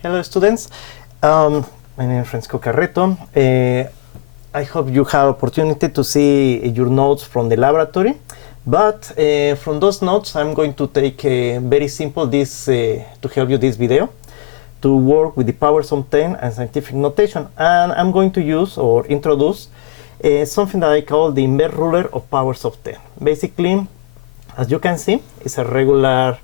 Hello students, my name is Francisco Carreto. I hope you have opportunity to see your notes from the laboratory, but from those notes I'm going to take very simple to help you this video to work with the powers of 10 and scientific notation, and I'm going to use or introduce something that I call the inverse ruler of powers of 10. Basically, as you can see, it's a regular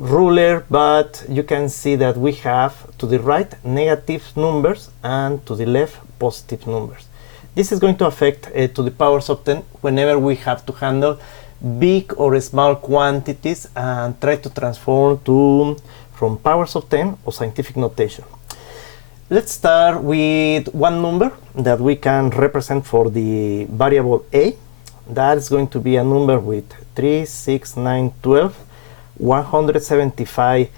ruler, but you can see that we have to the right negative numbers and to the left positive numbers. This is going to affect to the powers of 10 whenever we have to handle big or small quantities and try to transform from powers of 10 or scientific notation. Let's start with one number that we can represent for the variable a. That is going to be a number with 3, 6, 9, 12, 175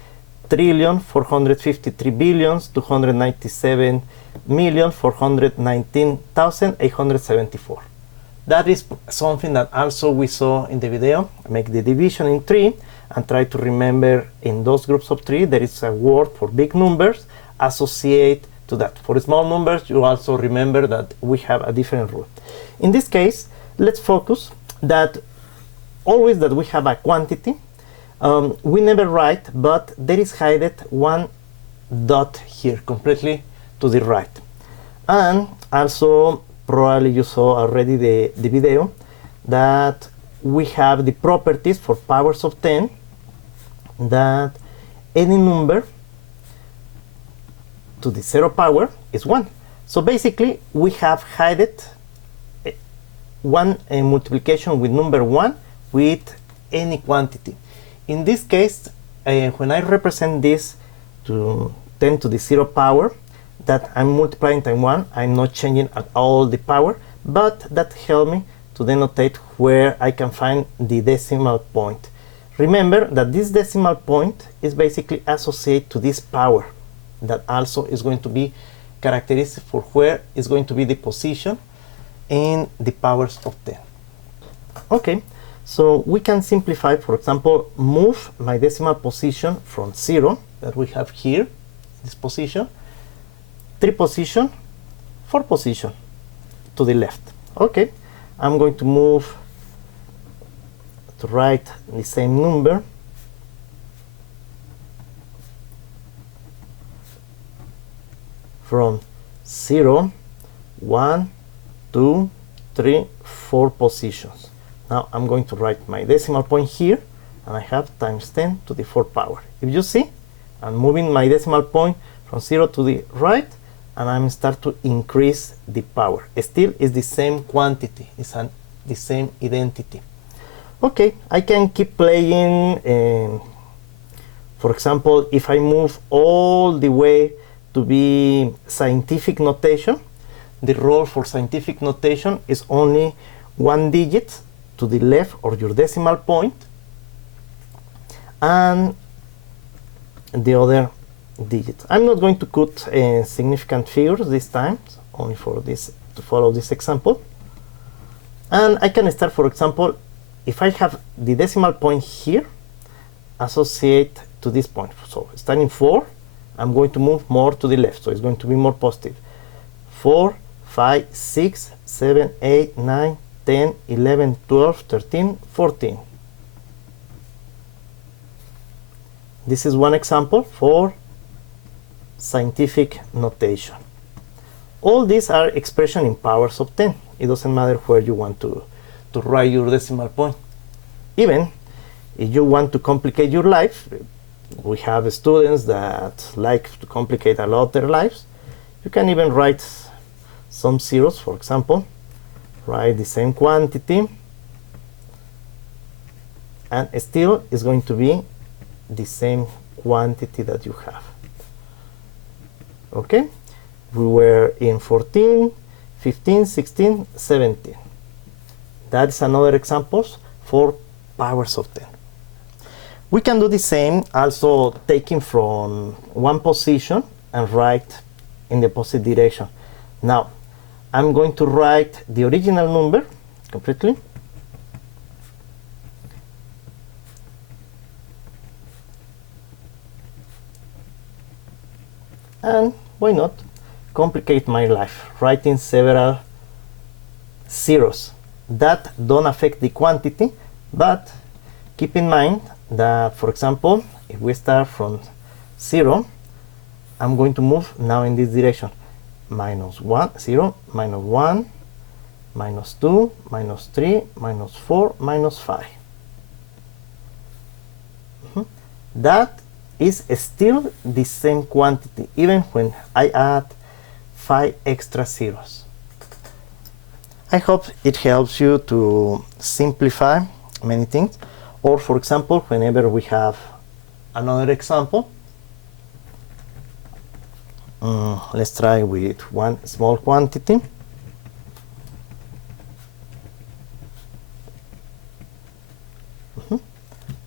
trillion, 453 billions, 297 million, 419,874. That is something that also we saw in the video. Make the division in 3 and try to remember in those groups of 3 there is a word for big numbers associate to that. For small numbers you also remember that we have a different rule. In this case, let's focus that always that we have a quantity. We never write, but there is hidden one dot here completely to the right. And also, probably you saw already the video that we have the properties for powers of 10 that any number to the 0 power is 1. So basically, we have hidden one multiplication with number 1 with any quantity. In this case, when I represent this to 10 to the 0 power, that I'm multiplying times 1, I'm not changing at all the power, but that helps me to denotate where I can find the decimal point. Remember that this decimal point is basically associated to this power that also is going to be characteristic for where is going to be the position in the powers of 10. Okay. So we can simplify, for example, move my decimal position from 0 that we have here, this position, 3 position, 4 position to the left. Okay, I'm going to move to write the same number from 0, 1, 2, 3, 4 positions. Now I'm going to write my decimal point here, and I have times 10 to the 4th power. If you see, I'm moving my decimal point from 0 to the right, and I'm start to increase the power. Still is the same quantity, it's the same identity. Okay, I can keep playing. For example, if I move all the way to be scientific notation, the rule for scientific notation is only 1 digit to the left of your decimal point and the other digit. I'm not going to cut significant figures this time, only for this to follow this example. And I can start, for example, if I have the decimal point here, associate to this point. So starting 4, I'm going to move more to the left, so it's going to be more positive. 4, 5, 6, 7, 8, 9, 10, 11, 12, 13, 14. This is one example for scientific notation. All these are expressions in powers of 10. It doesn't matter where you want to write your decimal point. Even if you want to complicate your life, we have students that like to complicate a lot their lives. You can even write some zeros, for example. Write the same quantity, and still is going to be the same quantity that you have. Okay, we were in 14, 15, 16, 17. That is another example for powers of 10. We can do the same also taking from one position and write in the opposite direction. Now, I'm going to write the original number completely. And why not complicate my life, writing several zeros that don't affect the quantity, but keep in mind that, for example, if we start from 0, I'm going to move now in this direction. -1, 0, -1, -2, -3, -4, -5. That is still the same quantity, even when I add 5 extra zeros. I hope it helps you to simplify many things. Or, for example, whenever we have another example, let's try with one small quantity.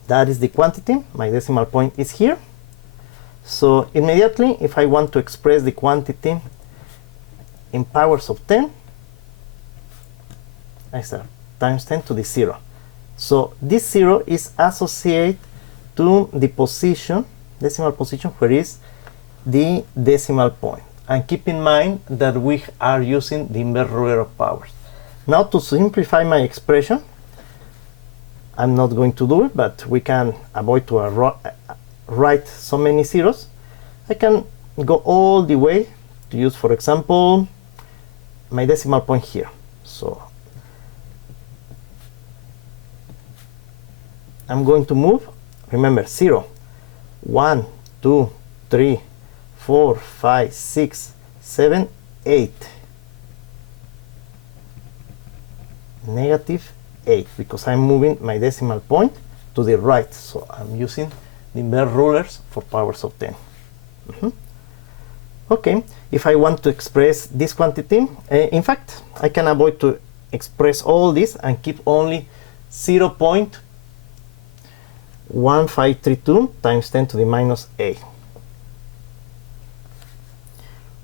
That is the quantity. My decimal point is here. So immediately, if I want to express the quantity in powers of 10, I start times 10 to the 0. So this 0 is associated to the position, decimal position, where is the decimal point. And keep in mind that we are using the inverse ruler of powers. Now, to simplify my expression, I'm not going to do it, but we can avoid to write so many zeros. I can go all the way to use, for example, my decimal point here. So I'm going to move, remember, 0, 1, 2, 3, 4, 5, 6, 7, 8. -8, because I'm moving my decimal point to the right. So I'm using the inverse rulers for powers of 10. Okay, if I want to express this quantity, in fact, I can avoid to express all this and keep only 0.1532 times 10 to the -8.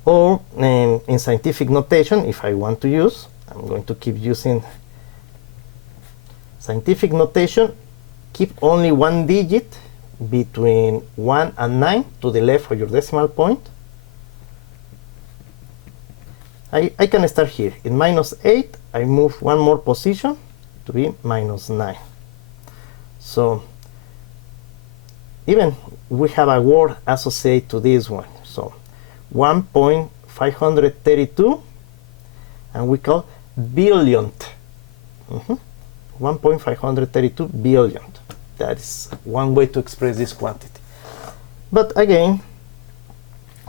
Or in scientific notation, if I want to use, I'm going to keep using scientific notation, keep only one digit between 1 and 9 to the left of your decimal point. I can start here. In -8, I move one more position to be -9. So even we have a word associated to this one. So 1.532, and we call billionth. 1.532 billionth. That is one way to express this quantity. But again,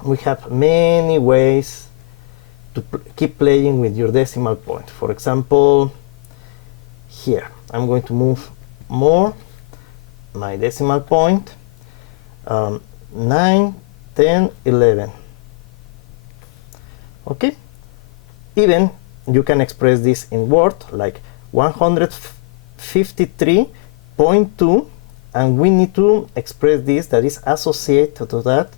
we have many ways to keep playing with your decimal point. For example, here, I'm going to move more my decimal point, 9, 10, 11. Okay? Even you can express this in word like 153.2, and we need to express this, that is associated to that,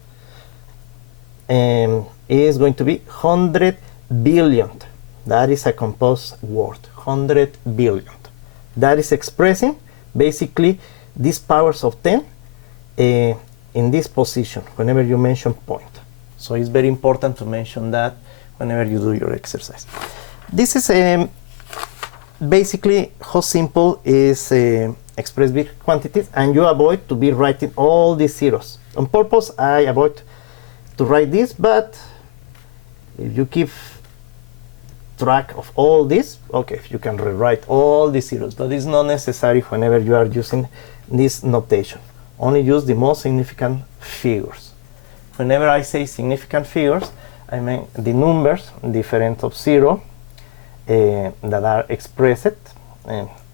and is going to be 100 billionth. That is a composed word, 100 billionth. That is expressing basically these powers of 10 in this position whenever you mention point. So it's very important to mention that whenever you do your exercise. This is basically how simple is express big quantities, and you avoid to be writing all these zeros. On purpose, I avoid to write this, but if you keep track of all this, okay, you can rewrite all the zeros, but it's not necessary whenever you are using this notation. Only use the most significant figures. Whenever I say significant figures, I mean the numbers different of 0 that are expressed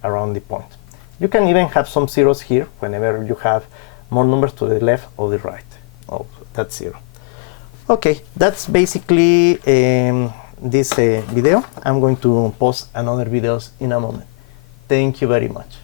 around the point. You can even have some zeros here whenever you have more numbers to the left or the right. Oh, that's 0. Okay, that's basically this video. I'm going to post another videos in a moment. Thank you very much.